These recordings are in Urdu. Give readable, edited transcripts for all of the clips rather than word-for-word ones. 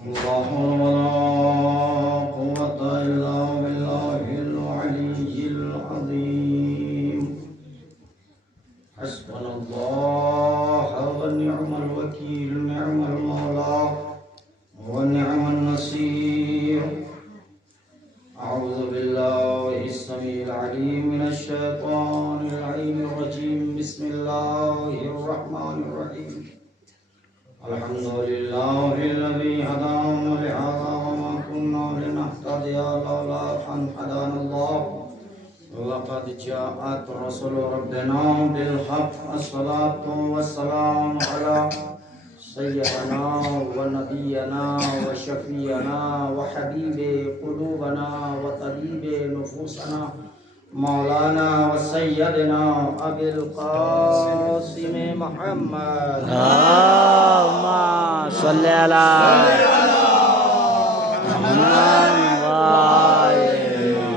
لا حول ولا قوة إلا بالله العلي العظيم. حسبنا الله ونعم الوكيل، نعم المولى ونعم النصير. أعوذ بالله السميع العليم من الشيطان اللعين الرجيم. بسم الله الرحمن الرحيم. الحمد لله الذي هدانا لهذا وما كنا لنهتدي لولا أن هدانا الله. لقد جاءت رسل ربنا بالحق. الصلاة والسلام على سيدنا ونبينا وشفيعنا وحبيب قلوبنا وطبيب نفوسنا مولانا وسيدنا أبي القاسم محمد. اللهم صل على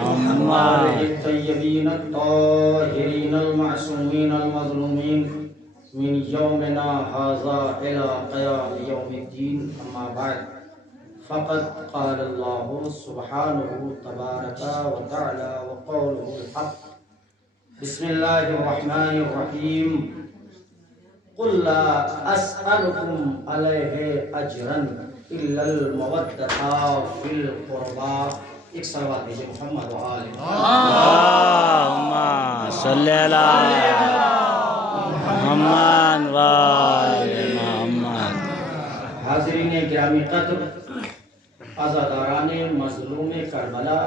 محمد الطيبين الطاهرين المعصومين المظلومين من يومنا هذا إلى قيام يوم الدين. أما بعد، فقد قال الله سبحانه تبارك وتعالى وقوله الحق. بسم الله الرحمن الرحيم. قل لا أسألكم عليه أجرا إلا المودة في القربى. ایک صلوات دیجئے محمد و آل اللهم صل على محمد وآل محمد. حاضرین گرامی قدر، عزاداران مظلوم کربلا،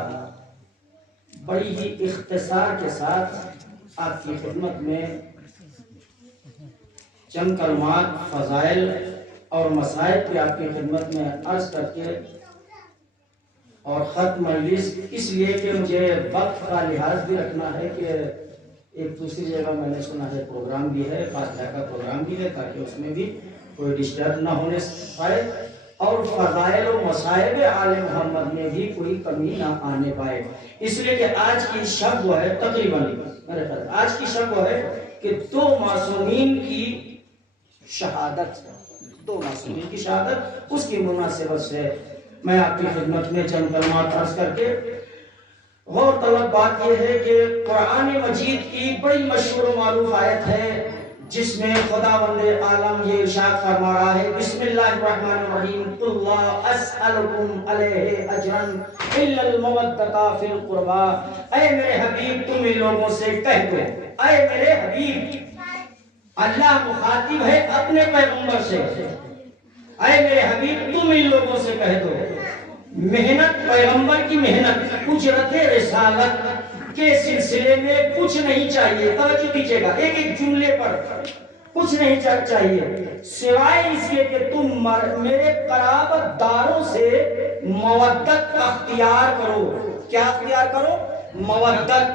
بڑی ہی اختصار کے ساتھ آپ کی خدمت میں چند کلمات فضائل اور مصائب کی آپ کی خدمت میں عرض کر کے اور ختم مجلس، اس لیے کہ مجھے وقت کا لحاظ بھی رکھنا ہے کہ ایک دوسری جگہ میں نے سنا ہے پروگرام بھی ہے، فاتحہ کا پروگرام بھی ہے، تاکہ اس میں بھی کوئی ڈسٹرب نہ ہونے پائے اور فضائل و مصائب آل محمد میں بھی کوئی کمی نہ آنے پائے. اس لیے کہ آج کی شب وہ ہے تقریباً آج کی شب وہ ہے کہ دو معصومین کی شہادت، اس کی مناسبت سے میں آپ کی خدمت میں چند کلمات عرض کر کے غور طلب بات یہ ہے کہ قرآن مجید کی بڑی مشہور و معروف آیت ہے جس میں خداوند عالم یہ ارشاد فرما رہا ہے. بسم اللہ الرحمن الرحیم. قل لا اسألکم علیہ اجرا الا المودۃ فی القربى. اے میرے حبیب تم ان لوگوں سے کہہ دو، اے میرے حبیب، اللہ مخاطب ہے اپنے پیغمبر سے، اے میرے حبیب تم ان لوگوں سے کہہ دو محنت، پیغمبر کی محنت، اجرت رسالت کے سلسلے میں کچھ نہیں چاہیے. توجہ دیجیے گا، ایک ایک جملے پر کچھ نہیں چاہیے سوائے اس کے کہ تم میرے قرابت داروں سے مودت اختیار کرو. کیا اختیار کرو؟ مودت.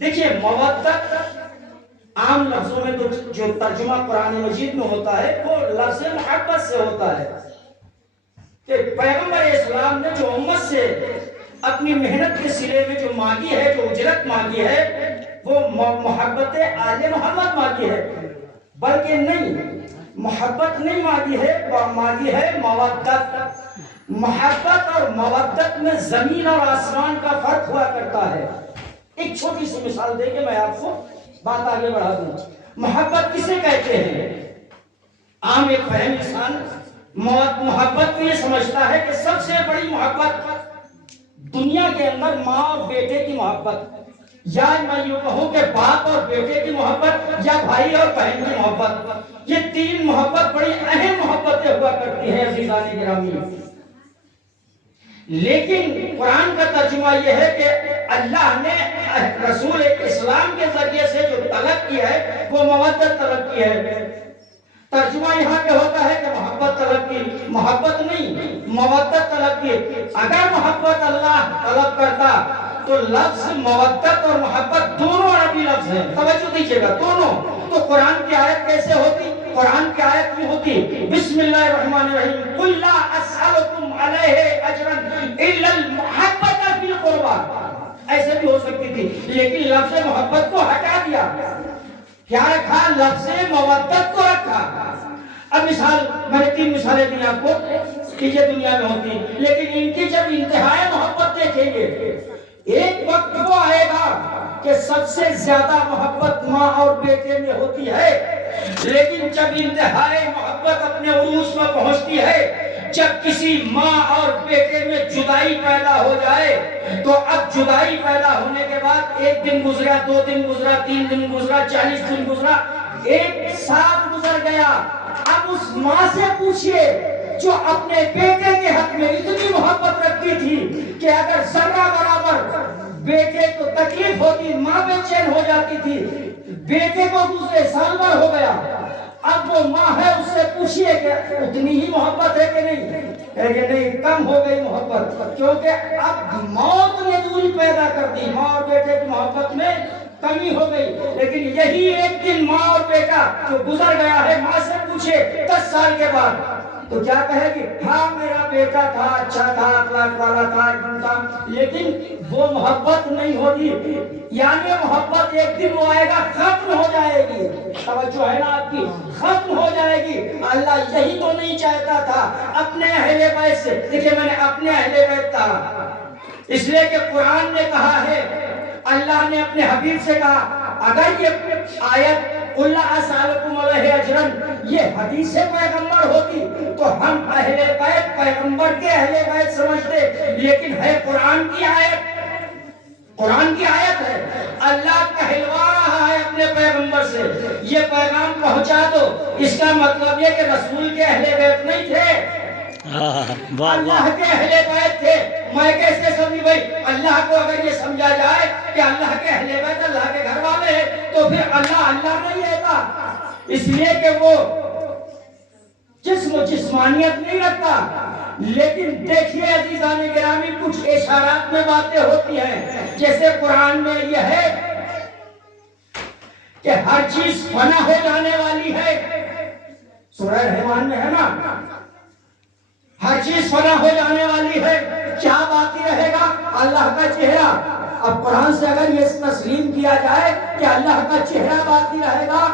دیکھیے مودت عام لفظوں میں تو جو ترجمہ قرآن مجید میں ہوتا ہے وہ لفظ محبت سے ہوتا ہے کہ پیغمبر اسلام نے جو امت سے اپنی محنت کے صلے میں جو مانگی ہے، جو اجرت مانگی ہے، وہ محبت آل محمد مانگی ہے. بلکہ نہیں، محبت نہیں مانگی ہے، مانگی ہے مودت. محبت اور مودت میں زمین اور آسمان کا فرق ہوا کرتا ہے. ایک چھوٹی سی مثال دے کے میں آپ کو بات آگے بڑھا دوں. محبت کسے کہتے ہیں؟ عام ایک فہم انسان محبت کو یہ سمجھتا ہے کہ سب سے بڑی محبت دنیا کے اندر ماں اور بیٹے کی محبت، یا میں یوں کہوں کہ باپ اور بیٹے کی محبت، یا بھائی اور بہن کی محبت. یہ تین محبت بڑی اہم محبتیں ہوا کرتی ہیں عزیزان گرامی. لیکن قرآن کا ترجمہ یہ ہے کہ اللہ نے رسول اسلام کے ذریعے سے جو طلب کی ہے وہ مودت طلب کی ہے. ترجمہ یہاں پہ ہوتا ہے کہ محبت طلب کی، محبت نہیں مودت طلب کی. اگر محبت اللہ طلب کرتا تو لفظ مودت اور محبت دونوں عربی لفظ ہیں. توجہ دیجیے گا، دونوں. تو قرآن کی آیت کیسے ہوتی؟ قرآن کی آیت کی ہوتی بسم اللہ الرحمن الرحیم. قل لا اسألکم علیہ اجرا الا المحبۃ فی القربى. ایسے بھی ہو سکتی تھی لیکن لفظ محبت کو ہٹا دیا. کیا رکھا؟ لفظ مودت کو رکھا. اب مثال میں نے 3 مثالیں دی آپ کو. کہ یہ دنیا میں ہوتی، لیکن ان کی جب انتہائی محبت دیکھیں گے، ایک وقت وہ آئے گا کہ سب سے زیادہ محبت ماں اور بیٹے میں ہوتی ہے، لیکن جب انتہائی محبت اپنے عروج میں پہنچتی ہے، جب کسی ماں اور بیٹے میں جدائی پیدا ہو جائے، تو اب جدائی پیدا ہونے کے بعد 1 دن گزرا، 2 دن گزرا، 3 دن گزرا، 40 دن گزرا، 1 سال گزر گیا، اب اس ماں سے پوچھئے جو اپنے بیٹے کے حق میں اتنی محبت رکھتی تھی کہ اگر ذرہ برابر بیٹے کو تکلیف ہوتی ماں بے چین ہو جاتی تھی، بیٹے کو دوسرے سال بھر ہو گیا، اب وہ ماں ہے اس سے پوچھئے کہ اتنی ہی محبت ہے کہ نہیں، کم ہو گئی محبت، کیونکہ اب موت نے دوری پیدا کر دی، ماں اور بیٹے کی محبت میں کمی ہو گئی۔ لیکن یہی 1 دن ماں اور بیٹا جو گزر گیا ہے، ماں سے پوچھے 10 سال کے بعد تو کیا کہے گی؟ ہاں میرا بیٹا تھا، اچھا تھا، اخلاق والا تھا، لیکن وہ محبت نہیں ہوگی، یعنی محبت 1 دن وہ آئے گا ختم ہو جائے گی، توجہ ہے نا آپ کی، ختم ہو جائے گی۔ اللہ یہی تو نہیں چاہتا تھا اپنے اہل بیت سے، دیکھیں میں نے اپنے اہل بیت کہا اس لیے کہ قرآن نے کہا ہے، اللہ نے اپنے حبیب سے کہا، اگر یہ آیت اللہ اسالکم علیہ اجرن یہ حدیث پیغمبر ہوتی تو ہم اہل بیت پیغمبر کے اہل بیت سمجھتے، لیکن ہے قرآن کی آیت، قرآن کی آیت ہے، اللہ کہلوا رہا ہے اپنے پیغمبر سے یہ پیغام پہنچا دو، اس کا مطلب یہ کہ رسول کے اہل بیت نہیں تھے، اللہ کے اہل بیت تھے۔ میں کیسے سمجھی بھائی؟ اللہ کو اگر یہ سمجھا جائے کہ اللہ کے اہل بیت اللہ کے گھر والے ہیں تو پھر اللہ نہیں رہتا، اس لیے کہ وہ جسم و جسمانیت نہیں رکھتا۔ لیکن دیکھیے عزیزان گرامی، کچھ اشارات میں باتیں ہوتی ہیں، جیسے قرآن میں یہ ہے کہ ہر چیز فنا ہو جانے والی ہے، سورہ رحمان میں ہے نا، ہر چیز فنا ہو جانے والی ہے، کیا باقی رہے گا؟ اللہ کا چہرہ۔ اب قرآن سے اگر یہ تسلیم کیا جائے کہ اللہ کا چہرہ باقی رہے گا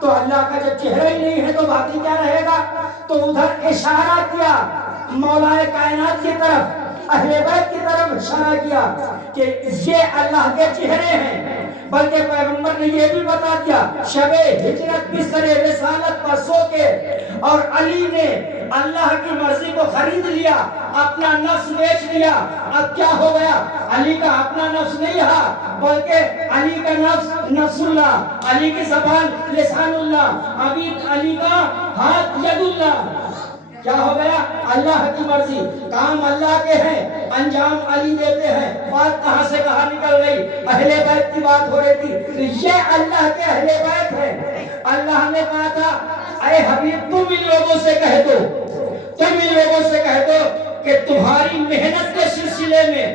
تو اللہ کا جب چہرہ ہی نہیں ہے تو باقی کیا رہے گا؟ تو ادھر اشارہ کیا مولا کائنات کی طرف، اہل بیت کی طرف اشارہ کیا کہ یہ اللہ کے چہرے ہیں، بلکہ پیغمبر نے یہ بھی بتا دیا شب ہجرت بستر رسالت پر سو کے، اور علی نے اللہ کی مرضی کو خرید لیا، اپنا نفس بیچ لیا، اب کیا ہو گیا؟ علی کا اپنا نفس نہیں رہا، بلکہ علی کا نفس نفس اللہ، علی کی زبان لسان اللہ، ابھی علی کا ہاتھ ید اللہ، کیا ہو گیا؟ اللہ کی مرضی، کام اللہ کے ہیں، انجام علی دیتے ہیں۔ بات کہاں سے کہاں نکل گئی؟ اہل بیت کی بات ہو رہی تھی، یہ اللہ کے اہل بیت ہیں۔ اللہ نے کہا تھا اے حبیب تم ان لوگوں سے کہہ دو، تم ان لوگوں سے کہہ دو کہ تمہاری محنت کے سلسلے میں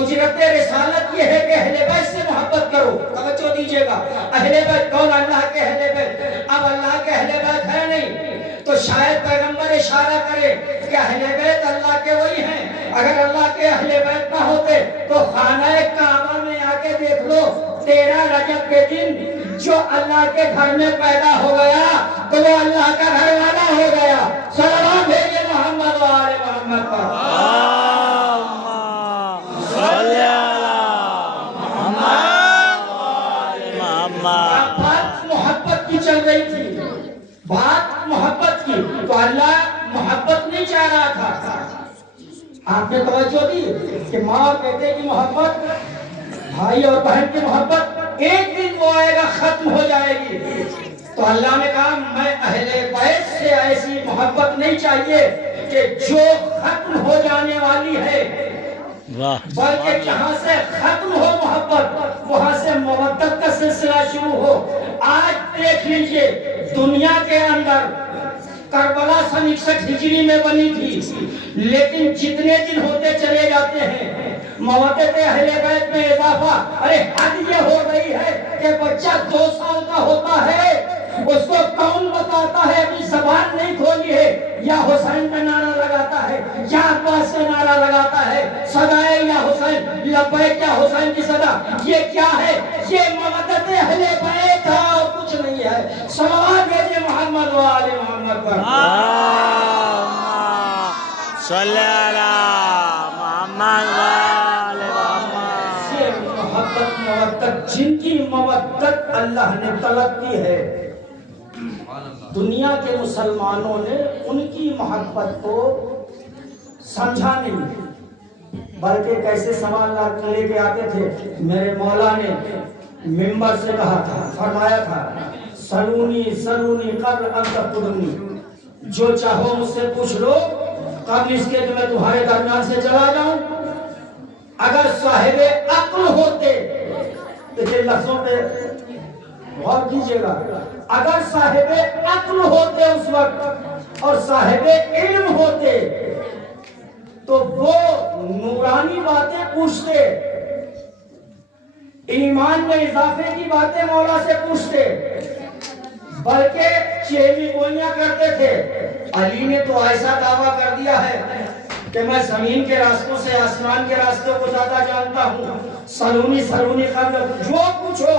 اجرت رسالت یہ ہے کہ اہل بیت سے محبت کرو۔ توجہ دیجئے گا، اہل بیت کون؟ اللہ کے اہل بیت۔ اب اللہ کے اہل بیت ہے نہیں تو شاید پیغمبر اشارہ کرے کہ اہل بیت اللہ کے وہی ہیں۔ اگر اللہ کے اہل بیت نہ ہوتے تو خانہ کعبہ میں آ کے دیکھ لو، 13 رجب کے دن جو اللہ کے گھر میں پیدا ہو گیا تو وہ اللہ کا گھر والا ہو گیا۔ صلوات بھیجئے محمد و آل محمد پر۔ بات محبت کی چل رہی تھی، بات محبت کی، تو اللہ محبت نہیں چاہ رہا تھا۔ آپ نے توجہ دی کہ ماں اور بیٹے کی محبت، بھائی اور بہن کی محبت 1 دن وہ آئے گا ختم ہو جائے گی، تو اللہ نے کہا میں اہل بیت سے ایسی محبت نہیں چاہیے کہ جو ختم ہو جانے والی ہے، بلکہ جہاں سے ختم ہو محبت وہاں سے مودت کا سلسلہ شروع ہو۔ آج دیکھ لیجئے دنیا کے اندر کربلا 61 ہجری میں بنی تھی، لیکن جتنے دن ہوتے چلے جاتے ہیں مودت اہل بیت میں اضافہ۔ ارے حد یہ ہو رہی ہے کہ بچہ 2 سال کا ہوتا ہے، اس کو کون بتاتا ہے، ابھی زبان نہیں کھولی ہے، یا حسین کا نعرہ لگاتا ہے یا عباس کا نعرہ لگاتا ہے، صدائے یا حسین، لبیک یا حسین کی صدا۔ یہ کیا ہے؟ یہ مودت اہل بیت تھا اور کچھ نہیں ہے۔ صلوات بھیجئے محمد و آل محمد پر۔ صلی علی محمد وآل محمد. یہ محبت مودت جن کی مودت اللہ نے طلب کی ہے، دنیا کے مسلمانوں نے ان کی محبت کو سمجھا نہیں، بلکہ کیسے سوال لے کے آتے تھے. میرے مولا نے منبر سے کہا تھا، فرمایا تھا سلونی سلونی قبل ان تقتلونی، جو چاہو مجھ سے پوچھ لو قبل اس کے کہ میں تمہارے درمیان سے چلا جاؤں. اگر صاحب عقل ہوتے، دیکھیں لفظوں پہ غور کیجئے گا، اگر صاحب عقل ہوتے اس وقت اور صاحب علم ہوتے تو وہ نورانی باتیں پوچھتے، ایمان میں اضافے کی باتیں مولا سے پوچھتے، بلکہ چیوی گوئیاں کرتے تھے. علی نے تو ایسا دعویٰ کر دیا ہے کہ میں زمین کے راستوں سے آسمان کے راستوں کو زیادہ جانتا ہوں. سلونی سلونی قبل، جو پوچھو.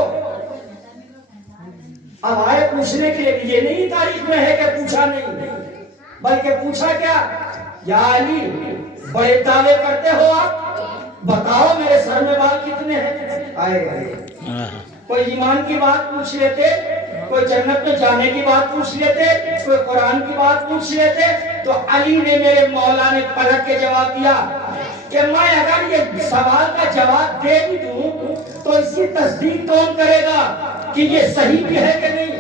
اب آئے پوچھنے کے لیے، یہ نہیں تاریخ میں ہے کہ پوچھا نہیں، بلکہ پوچھا کیا، یا علی بڑے دعوے کرتے ہو آپ، بتاؤ میرے سر میں بال کتنے ہیں. آئے کوئی ایمان کی بات پوچھ لیتے، کوئی جنت میں جانے کی بات پوچھ لیتے، کوئی قرآن کی بات پوچھ لیتے، تو علی نے میرے مولا نے پلٹ کے جواب دیا کہ میں اگر یہ سوال کا جواب دے بھی دوں تو اس کی تصدیق کون کرے گا کہ یہ صحیح بھی ہے کہ نہیں.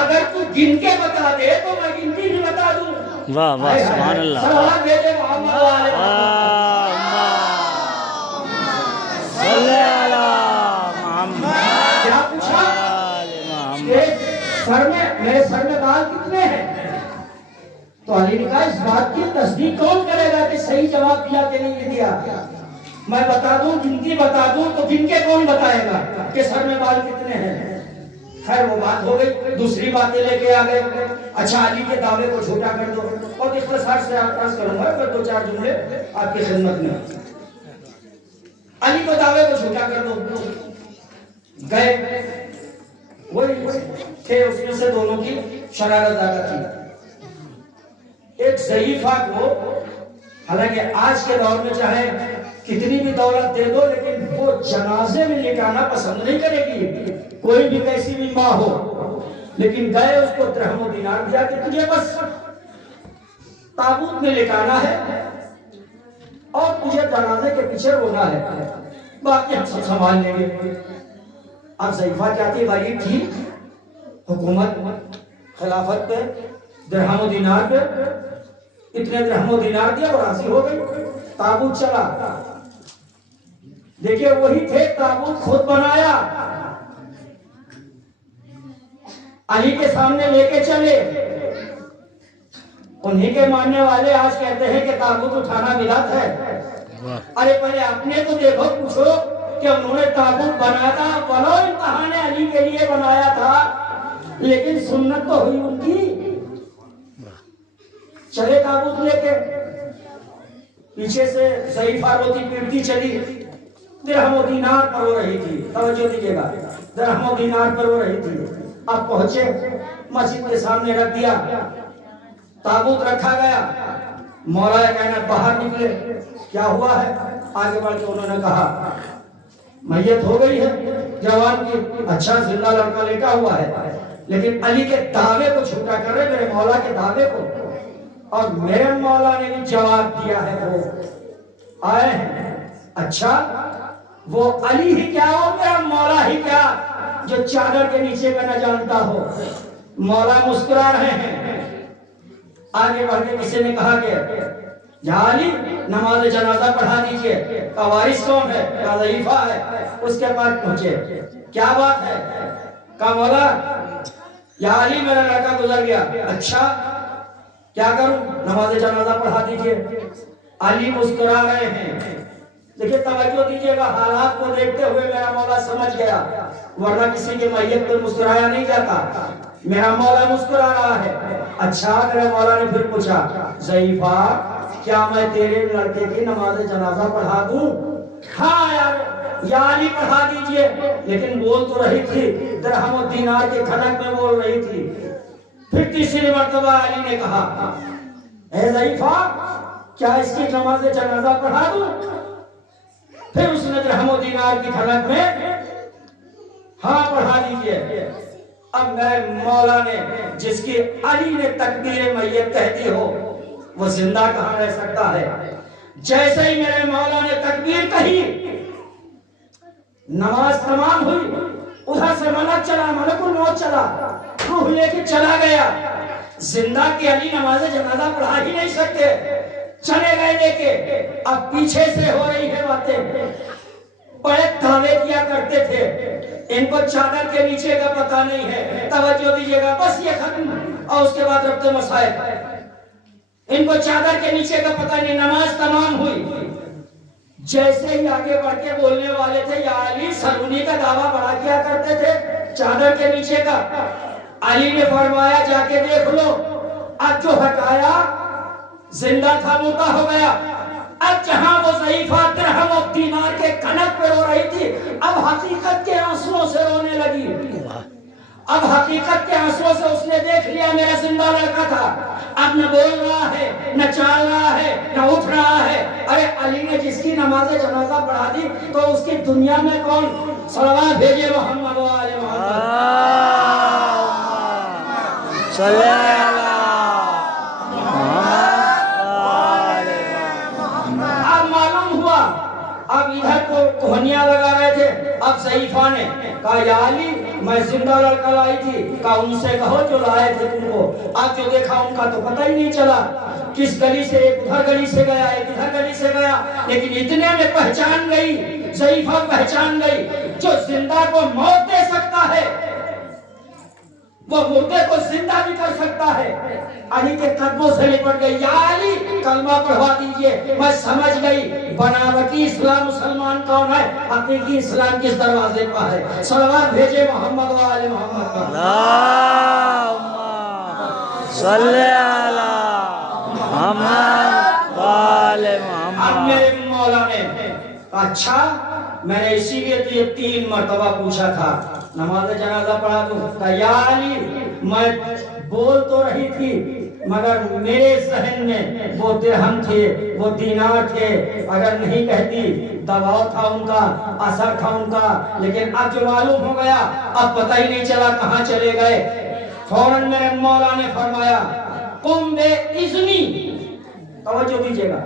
اگر تو گن کے بتا دے تو میں گنتی بھی بتا دوں. واہ واہ سبحان اللہ. صلوات بھیجے محمد والے صلی علی محمد. کیا پوچھا کہ میرے سر میں بال کتنے ہیں؟ تو علی نے کہا اس بات کی تصدیق کون کرے گا کہ صحیح جواب دیا کہ نہیں دیا. میں بتا دوں، گنتی بتا دوں تو گن کے کون بتائے گا کہ سر میں بال کتنے ہیں. خیر وہ بات ہو گئی، دوسری باتیں لے کے آ گئے. اچھا علی کے دعوے کو جھوٹا کر دو، اور اختصار سے عرض کروں گا پھر دو چار جملے آپ کی خدمت میں. علی کو دعوے کو جھوٹا کر دو. گئے وہی تھے، اس میں سے دونوں کی شرارت زیادہ تھی. ایک ضعیفہ کو، حالانکہ آج کے دور میں چاہے کتنی بھی دولت دے دو لیکن وہ جنازے میں لٹانا پسند نہیں کرے گی، کوئی بھی کیسی بھی ماں ہو. لیکن گئے، اس کو درہم و دینار دیا کہ تجھے بس تابوت میں لٹانا ہے اور تجھے جنازے کے پیچھے رونا ہے، باقی ہم سب سنبھال لیں گے. اب ضعیفہ کہتی غریب تھی، حکومت خلافت پہ، درہم و دینار پہ، اتنے درہم و دینار دیا اور راضی ہو گئی. تابوت چلا، دیکھیں وہی تھے، تابوت خود بنایا، علی کے سامنے لے کے چلے. انہی کے ماننے والے آج کہتے ہیں کہ تابوت اٹھانا بدعت ہے. ارے پہلے اپنے تو دیکھو، پوچھو کہ انہوں نے تابوت بنایا تھا، ولو امتحان علی کے لیے بنایا تھا، لیکن سنت تو ہوئی ان کی. چلے تابوت لے کے، پیچھے سے ضعیفہ روتی پیٹتی چلی، درہم و دینار پر ہو رہی تھی. توجہ دیجیے گا، درہم و دینار پر ہو رہی تھی. اب پہنچے، مسجد کے سامنے رکھ دیا، تابوت رکھا گیا. مولا کائنات باہر نکلے، کیا ہوا ہے؟ آگے بڑھ کے انہوں نے کہا میت ہو گئی ہے جوان کی. اچھا زندہ لڑکا لیٹا ہوا ہے، لیکن علی کے دعوے کو جھوٹا کر رہے، میرے مولا کے دعوے کو. اور میرے مولا نے بھی جواب دیا ہے، وہ آئے ہیں. اچھا وہ علی ہی کیا ہو، میرا مولا ہی کیا جو چادر کے نیچے کا نہ جانتا ہو. مولا مسکرا رہے ہیں. آگے بڑھ کے کسی نے کہا کہ یا علی نماز جنازہ پڑھا دیجئے. کا وارث کون ہے؟ کا ضعیفہ ہے. اس کے بعد پہنچے، کیا بات ہے؟ کا مولا یا علی میرا لڑکا گزر گیا. اچھا کیا کروں؟ نماز جنازہ پڑھا دیجئے. علی مسکرا رہے ہیں. دیکھیں توجہ دیجئے گا، حالات کو دیکھتے ہوئے میرا مولا سمجھ گیا، ورنہ کسی کے میت پر مسکرایا نہیں جاتا. میرا مولا مسکرا رہا ہے. اچھا میرے مولا نے پھر پوچھا ضعیفہ کیا میں تیرے لڑکے کی نماز جنازہ پڑھا دوں؟ ہاں یار یا علی پڑھا دیجئے. لیکن بول تو رہی تھی، درہم و دینار کے کھنک میں بول رہی تھی. پھر تیسری مرتبہ علی نے کہا اے ضعیفہ کیا اس کی نماز جنازہ پڑھا دوں؟ پھر اس نے درہم و دینار کی دھڑک میں ہاں پڑھا دیجئے۔ اب میرے مولا نے جس کی علی نے تکبیر میت کہہ دی ہو وہ زندہ کہاں رہ سکتا ہے؟ جیسے ہی میرے مولا نے تکبیر کہی نماز تمام ہوئی، ادھر سے ملک چلا، ملک الموت چلا، روح لے کے چلا گیا۔ زندہ کی علی نماز جنازہ پڑھا ہی نہیں سکتے، چلے گئے لے کے۔ اب پیچھے سے ہو رہی ہے باتیں، بڑے دعوے کیا کرتے تھے، ان کو چادر کے نیچے کا پتہ نہیں ہے، توجہ دیجیے گا، بس یہ ختم، اور اس کے بعد ربط مسائل۔ ان کو چادر کے نیچے کا پتہ نہیں۔ نماز تمام ہوئی، جیسے ہی آگے بڑھ کے بولنے والے تھے یا علی سلونی کا دعویٰ بڑا کیا کرتے تھے چادر کے نیچے کا، علی نے فرمایا جا کے دیکھ لو، اب جو ہٹایا زندہ تھا مردہ ہو گیا۔ اب جہاں وہ ضعیفہ درہم و دینار کے کھنک پہ رو رہی تھی، اب حقیقت کے آنسوؤں سے رونے لگی۔ اب حقیقت کے آنسوؤں سے اس نے دیکھ لیا میرا زندہ لڑکا تھا، اب نہ بول رہا ہے، نہ چال رہا ہے، نہ اٹھ رہا ہے۔ ارے علی نے جس کی نماز جنازہ پڑھا دی تو اس کی دنیا میں کون؟ صلوات بھیجے محمد و آل محمد۔ صلی اللہ اب معلوم ہوا، اب ادھر کو کوہنیاں لگا رہے تھے، اب ضعیفہ نے کہا یا علی میں زندہ لڑکا لائی تھی، کہا ان سے کہو جو لائے تھے تم کو۔ اب جو دیکھا ان کا تو پتہ ہی نہیں چلا، کس گلی سے، ایک ادھر گلی سے گیا، ایک ادھر گلی سے گیا، لیکن اتنے میں پہچان گئی، ضعیفہ پہچان گئی، جو زندہ کو موت دے سکتا ہے وہ مردے کو زندہ بھی کر سکتا ہے۔ علی کے قدموں سے لپٹ گئی، یا علی کلمہ پڑھوا دیجئے، میں سمجھ گئی بناوٹی اسلام مسلمان کون ہے، حقیقی اسلام کس دروازے پر ہے۔ صلوات بھیجے محمد و آل محمد پر۔ صلی اللہ محمد و آل محمد۔ اب میرے مولا نے اچھا میں نے اسی لیے تو یہ 3 مرتبہ پوچھا تھا نماز جنازہ پڑھا دوں؟ کہا یا علی میں بول تو رہی تھی مگر میرے ذہن میں وہ درہم تھے، وہ دینار تھے، اگر نہیں کہتی دباؤ تھا ان کا، اثر تھا ان کا، لیکن اب جو معلوم ہو گیا اب پتہ ہی نہیں چلا کہاں چلے گئے۔ فوراً میرے مولا نے فرمایا قم بے اذنی، توجہ دیجیے گا،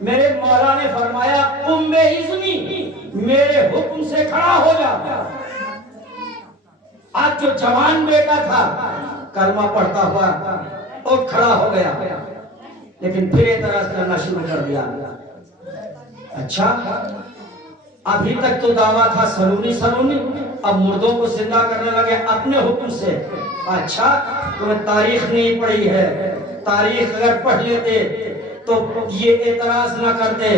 میرے مولا نے فرمایا قم بے اذنی، میرے حکم سے کھڑا ہو جا۔ آج جو جوان بیٹا تھا کلمہ پڑھتا ہوا اور کھڑا ہو گیا، لیکن پھر اعتراض کرنا شروع کر دیا۔ اچھا ابھی تک تو دعویٰ تھا سلونی سلونی، اب مردوں کو زندہ کرنے لگے اپنے حکم سے۔ اچھا تمہیں تاریخ نہیں پڑھی ہے، تاریخ اگر پڑھ لیتے تو یہ اعتراض نہ کرتے۔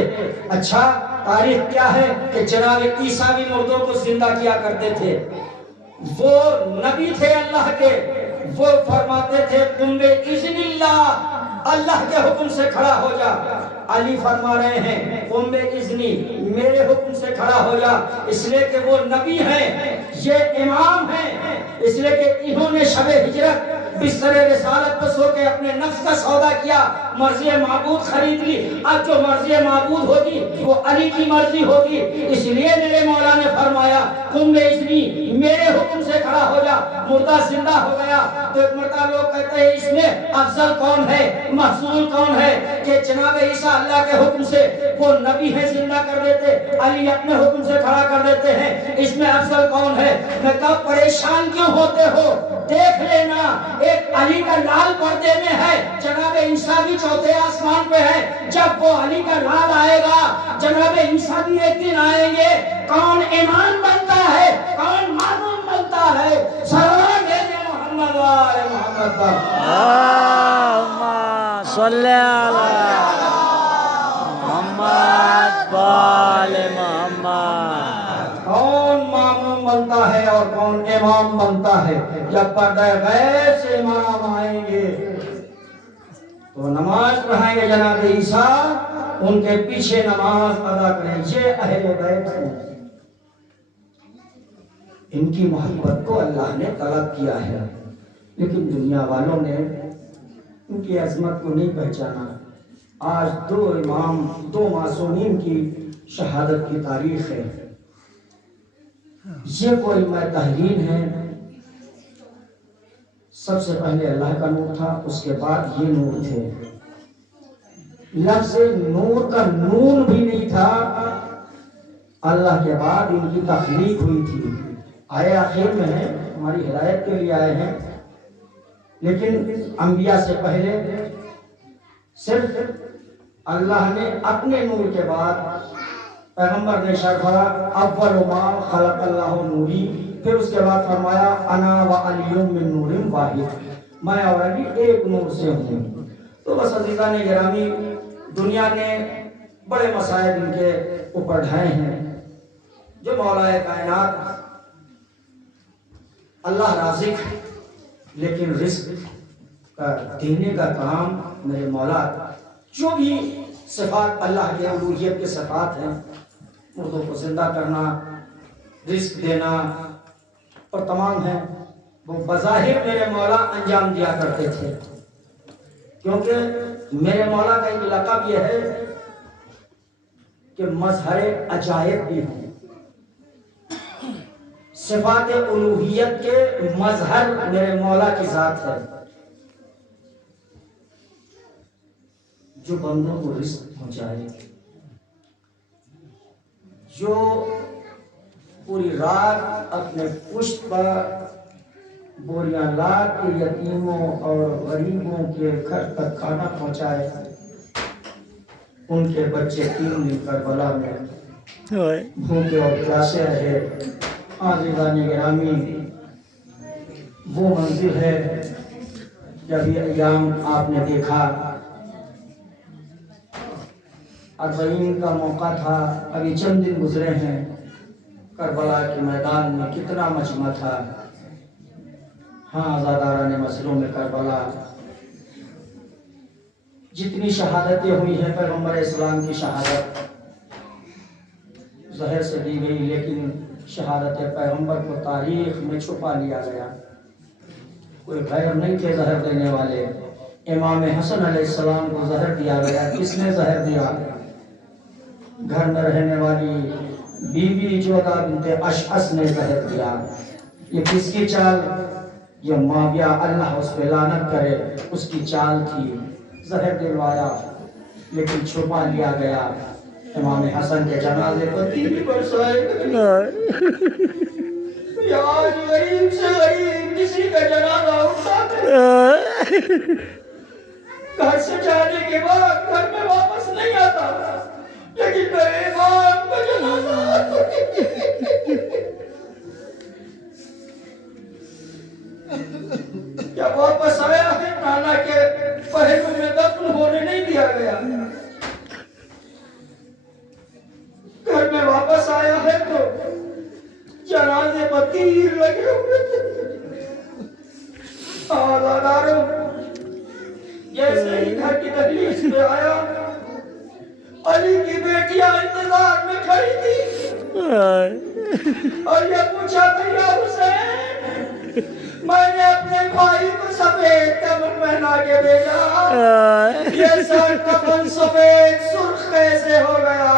اچھا تاریخ کیا ہے کہ جناب عیسیٰ بھی مردوں کو زندہ کیا کرتے تھے، وہ نبی تھے اللہ کے، وہ فرماتے تھے قم بِإِذْنِ اللہ، اللہ کے حکم سے کھڑا ہو جا۔ علی فرما رہے ہیں قم بِإِذْنِ، میرے حکم سے کھڑا ہو جا، اس لیے کہ وہ نبی ہیں، یہ امام ہیں، اس لیے کہ انہوں نے شب ہجرت بستر رسالت پر سو کے اپنے نفس کا سودا کیا، مرضی معبود خرید لی۔ اب جو مرضی معبود ہوگی وہ علی کی مرضی ہوگی، اس لیے میرے مولا نے فرمایا قم بِإِذْنِ، میرے حکم سے کھڑا ہو جا۔ مردہ زندہ ہو گیا تو ایک مرتبہ لوگ کہتے ہیں اس میں افضل کون ہے، محصول کون ہے، کہ جناب عیسیٰ اللہ کے حکم سے وہ نبی ہے زندہ کر دیتے، علی اپنے حکم سے کھڑا کر دیتے ہیں، اس میں افضل کون ہے؟ میں کہا پریشان کیوں ہوتے ہو، دیکھ لینا ایک علی کا لال پردے میں ہے، جناب عیسیٰ بھی چوتھے آسمان پہ ہے، جب وہ علی کا لال آئے گا جناب عیسیٰ بھی ایک دن آئیں گے، کون امام بنتا ہے کون معموم بنتا ہے؟ صلوات بھیجے محمد و آل محمد پر۔ اللہم صلی اللہ محمد و آل محمد۔ کون معموم بنتا ہے اور کون امام بنتا ہے؟ جب پردہ غیب سے امام آئیں گے تو نماز پڑھائیں گے جناب عیسیٰ، ان کے پیچھے نماز ادا کریں، یہ اہل بیت ہیں۔ ان کی محبت کو اللہ نے طلب کیا ہے، لیکن دنیا والوں نے ان کی عظمت کو نہیں پہچانا، آج دو امام، دو معصومین کی شہادت کی تاریخ ہے. یہ کوئی میں تحریر ہے. سب سے پہلے اللہ کا نور تھا، اس کے بعد یہ نور تھے. لفظ نور کا نون بھی نہیں تھا. اللہ کے بعد ان کی تخلیق ہوئی تھی. آئے آخر میں ہیں، ہماری ہدایت کے لیے آئے ہیں، لیکن انبیاء سے پہلے صرف اللہ نے اپنے نور کے بعد پیغمبر نے شرحا اول ما خلق اللہ نوری، پھر اس کے بعد فرمایا انا و علی من نور واحد، میں اور علی ایک نور سے ہوں. تو بس عزیزان گرامی، دنیا نے بڑے مسائل ان کے اوپر ڈھائے ہیں. جو مولا کائنات اللہ رازق، لیکن رزق کا دینے کا کام میرے مولا، جو بھی صفات اللہ کے الوہیت کے صفات ہیں، مردوں کو زندہ کرنا، رزق دینا اور تمام ہیں، وہ بظاہر میرے مولا انجام دیا کرتے تھے. کیونکہ میرے مولا کا ایک لقب یہ ہے کہ مظہر عجائب بھی ہیں. صفات الوہیت کے مظہر میرے مولا کی ذات ہے، جو بندوں کو رزق پہنچائے، جو پوری رات اپنے پشت پر بوریاں لا کے یتیموں اور غریبوں کے گھر تک کھانا پہنچائے. ان کے بچے 3 دن کربلا میں بھوکے اور پیاسے رہے. عزیزان گرامی، وہ منظر ہے جب یہ ایام آپ نے دیکھا. 40 کا موقع تھا، ابھی چند دن گزرے ہیں. کربلا کے میدان میں کتنا مجمع تھا. ہاں آزاداران مسلوں میں کربلا، جتنی شہادتیں ہوئی ہیں پیغمبر اسلام کی شہادت ظاہر سے دی گئی، لیکن شہادت پیغمبر کو تاریخ میں چھپا لیا گیا. کوئی غیر نہیں تھے زہر دینے والے. امام حسن علیہ السلام کو زہر دیا گیا. کس نے زہر دیا؟ گھر میں رہنے والی بی بی جودہ بنت اشعث نے زہر دیا. یہ کس کی چال؟ یہ معاویہ اللہ اس پہ لعنت کرے، اس کی چال تھی. زہر دلوایا لیکن چھپا لیا گیا. امام حسن کے جنازے کو 3 برسائے. آج غریب سے غریب کسی کا جنازہ اٹھتا ہے، گھر سے جانے کے بعد گھر میں واپس نہیں آتا، لیکن میرے امام کا جنازہ جب واپس آیا ہے نانا کے پہلو میں دفن ہونے نہیں دیا گیا. گھر میں واپس آیا ہے تو جنازے پر تیر لگے ہوئے تھے. آزاداروں، جیسے ہی گھر کی دہلیز پہ آیا، علی کی بیٹیاں انتظار میں کھڑی تھی اور یہ پوچھا بھیا حسین، میں نے اپنے بھائی کو سفید کفن پہنا کے بھیجا، یہ سر کفن سفید سرخ کیسے ہو گیا؟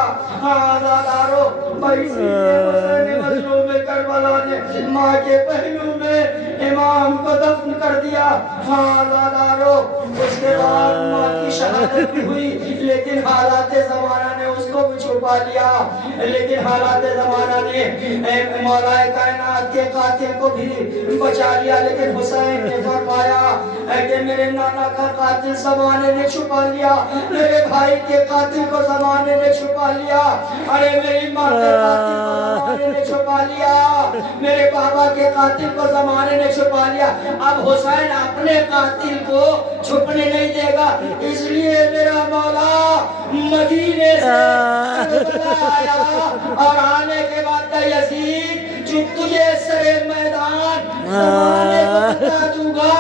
آزاداروں، بھائی حسین مظلوم کربلا نے ماں کے پہلو میں امام کو دفن کر دیا. آزاداروں، اس کے بعد ماں کی شہادت بھی ہوئی، لیکن حالات زمانہ نے اس کو بھی چھپا لیا. لیکن حالات زمانہ نے مولا کائنات کے قاتل کو بھی بچا لیا. لیکن حسین نے فرمایا کہ میرے نانا کا قاتل زمانے نے چھپا لیا، میرے بھائی کے قاتل کو زمانے نے چھپا لیا، ارے میری ماں کے قاتل کو زمانے نے چھپا لیا، میرے بابا کے قاتل کو زمانے نے چھپا لیا. اب حسین اپنے قاتل کو چھپنے نہیں دے گا، اس لیے میرا مولا مدینے سے آیا اور آنے کے بعد یزید جو تجھے سرے میدان زمانے کو بتا دوں گا،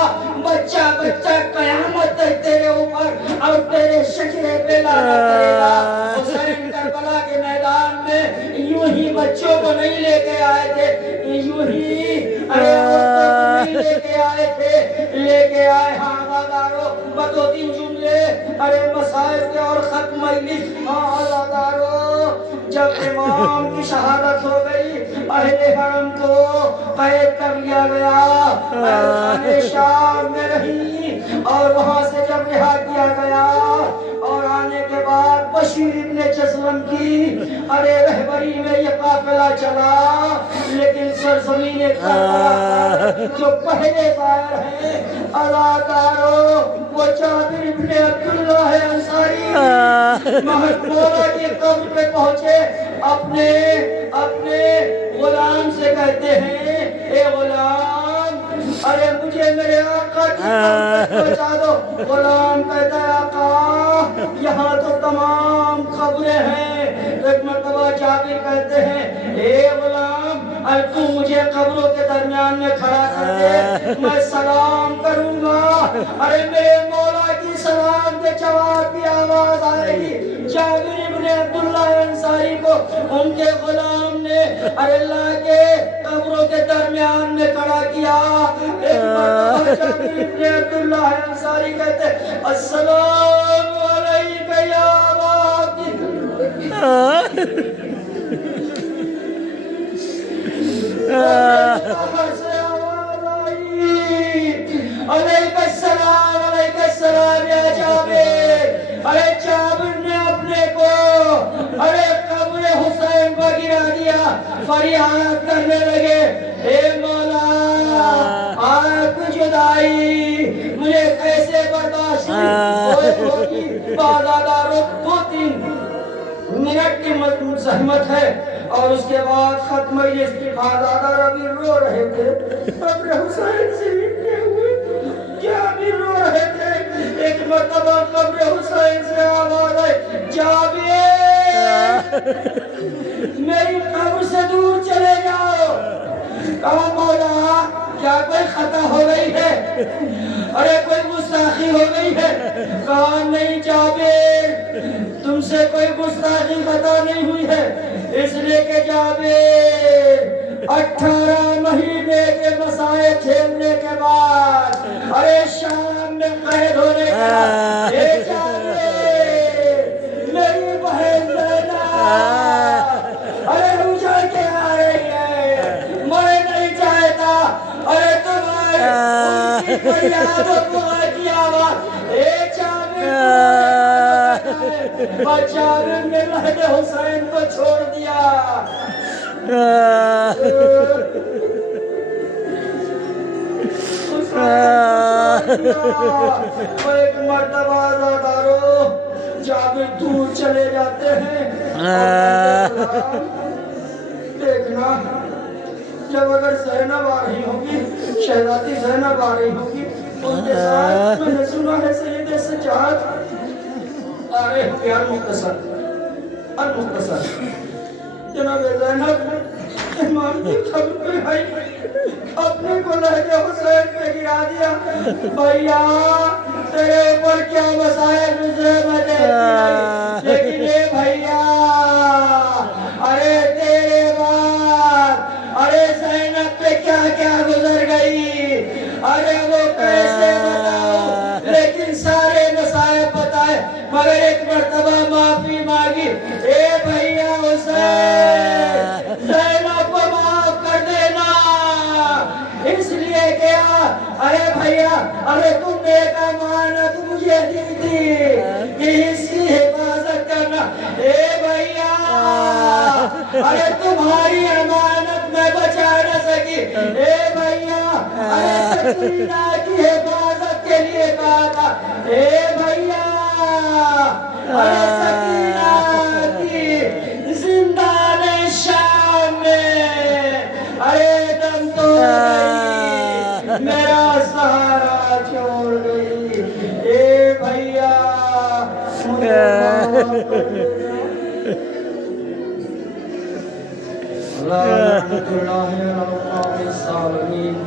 بچہ بچہ قیامت تک تیرے اوپر اور تیرے شکرے پہ لانا کرے گا. حسین کربلا کے میدان میں یوں ہی بچوں کو نہیں لے کے آئے تھے، یوں ہی عورتوں کو نہیں لے کے آئے تھے، لے کے آئے. ہاں دارو 2-3 جملے ارے مسائل کے اور ختم مجلس جب امام کی شہادت ہو گئی اہل حرم کو قید کر لیا گیا، شام میں رہی اور وہاں سے جب رہا کیا گیا اور آنے کے بعد بشیر ابن جسلم کی ارے رہبری میں یہ قافلہ چلا، لیکن سرزمین کربلا جو پہلے بار ہیں اداکاروں وہ جابر ابن عبداللہ انصاری مولا کی قبر پہ پہنچے، اپنے غلام سے کہتے ہیں اے غلام ارے مجھے میرے آقا کی قبر پہنچا دو۔ غلام کہتا ہے آقا یہاں تو تمام قبریں ہیں۔ ایک مرتبہ جابر کہتے ہیں اے غلام ارے تو مجھے قبروں کے درمیان میں کھڑا کر دے، میں سلام کروں گا، ارے میرے مولا کی سلام کے جواب کی آواز آئے گی۔ جابر ابن عبداللہ انصاری کو ان کے غلام نے ارے اللہ کے قبروں کے درمیان میں کھڑا کیا۔ ایک مرتبہ جابر ابن عبداللہ انصاری کہتے السلام علیکہ یا ابا علیکہ السلام یا جابر۔ ارے جابر نے اپنے کو ارے قبر حسین کو گرا دیا، فریاد کرنے لگے اے مولا آپ کی جدائی مجھے کیسے برداشت ہوگی۔ بازاداروں 2-3 منٹ کی زحمت ہے اور اس کے بعد ختم مجلس کی بازادار ابھی رو رہے تھے، قبر حسین سے لپٹے ہوئے کیا ابھی رو رہے تھے۔ ایک مرتبہ قبر حسین سے آواز آئی جابر میری قبر سے دور چلے جاؤ۔ کہا مولا کیا کوئی خطا ہو گئی ہے، ارے کوئی گستاخی ہو گئی ہے؟ کہا نہیں جابر تم سے کوئی گستاخی خطا نہیں ہوئی ہے، اس لیے کہ جابر 18 مہینے کے مسائل جھیلنے کے بعد ارے شام میں قید ہونے کا اے جابر میری بہن زینب ارے اجڑ کے آ رہی ہے، میں نہیں چاہتا ارے تمہارے ان کی فریادوں کو کی آواز اے جابر اور جابر نے مہد حسین کو چھوڑ دیا۔ ایک مرتبہ آزاداروں جابر دور چلے جاتے ہیں، دیکھنا جب اگر زینب آ رہی ہوگی شہزادی زینب آ رہی ہوگی ان کے ساتھ میں نے سنا ہے سید سجاد آ رہے ہوگی۔ المختصر جناب زینب امام کی قبر پہ آئی، اپنے کو لہجہ حسین پہ گرا دیا، بھیا تیرے اوپر کیا مسائل مجھے میں دیکھی لیکن اے بھیا ارے تیرے بعد ارے زینب پہ کیا کیا گزر گئی، ارے وہ کیسے بتاؤ، لیکن سارے مسائل بتائے مگر ایک مرتبہ معافی مانگی اے بھیا حسین زینب کو معاف کر دینا، اس لیے کیا ارے بھیا ارے تم نے ایک امانت مجھے دی تھی کہ اس کی حفاظت کرنا، اے بھیا ارے تمہاری امانت میں بچا نہ سکی، اے بھیا ارے سکینہ کی حفاظت کے لیے کہا تھا، اے بھیا ارے سکینہ کی زندان شام میں ارے دم توڑ گئی، میرا سہارا چھوڑ گئی، اے بھیا مجھے معاف کر دے۔ لعنت اللہ علی الظالمین۔